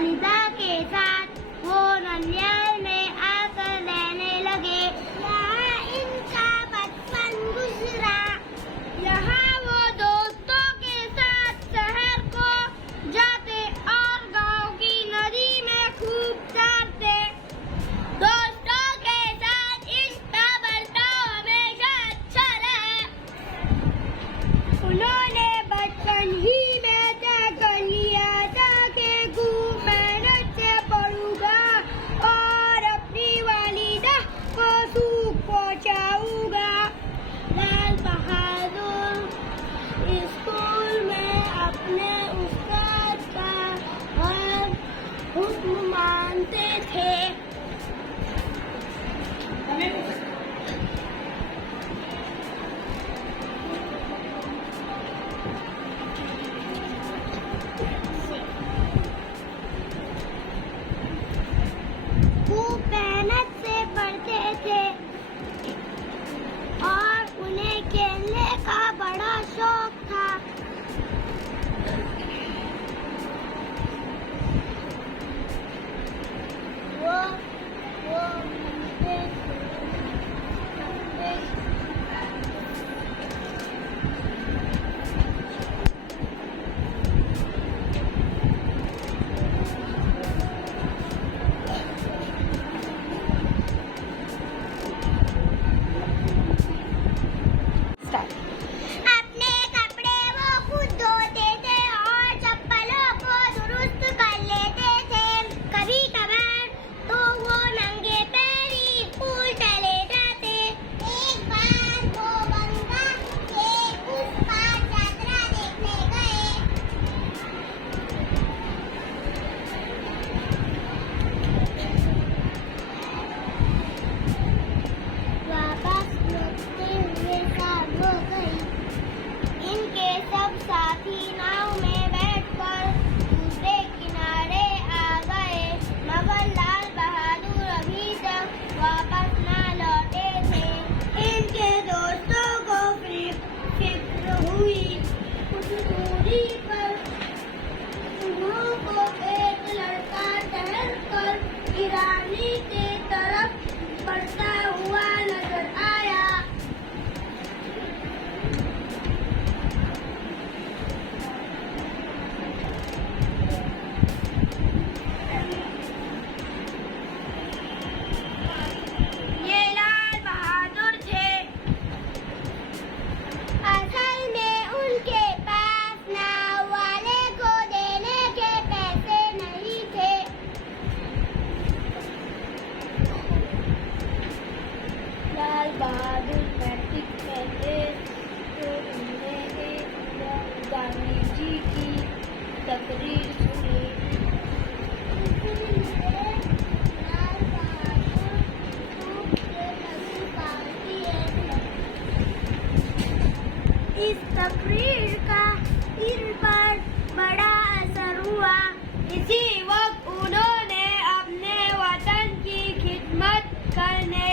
वालिदा के साथ वो ननियाल में आकर रहने लगे। यहाँ इनका बचपन गुजरा। यहाँ वो दोस्तों के साथ शहर को जाते और गांव की नदी में खूब तैरते। दोस्तों के साथ इसका बर्ताव हमेशा अच्छा रहा। उन्होंने बचपन ही में तय कर लिया था कि खूब मेहनत से पढ़ूंगा और अपनी वालिदा को सुख पहुंचाऊंगा। लाल बहादुर स्कूल में अपने उस्ताद का हर हुक्म मानते थे। खूब मेहनत से पढ़ते थे और उन्हें खेलने का बड़ा शौक था। अपने कपड़े वो खुद धोते थे और चप्पलों को दुरुस्त कर लेते थे। कभी कभार तो वो नंगे पैर ही स्कूल चले जाते। एक बार वो गंगा के उस पार यात्रा देखने गए। वापस लौटते हुए शाम हो गई। इनके सब साथी नाव में बैठकर दूसरे किनारे आ गए, मगर लाल बहादुर अभी तक वापस न लौटे थे। इनके दोस्तों को फिक्र हुई। कुछ दूरी पर उन्हों को एक लड़का टहलकर ईरानी के तरफ बढ़ता हुआ नजर आया। ये लाल बहादुर थे। असल में उनके पास नाव वाले को देने के पैसे नहीं थे। लाल बहादुर मैट्रिक में थे तो उन्होंने गांधी जी की तकरीर सुनी। लाल बहादुर खूब से लगी पार्टी है। इस तकरीर का इन पर बड़ा असर हुआ। इसी वक्त उन्होंने अपने वतन की खिदमत करने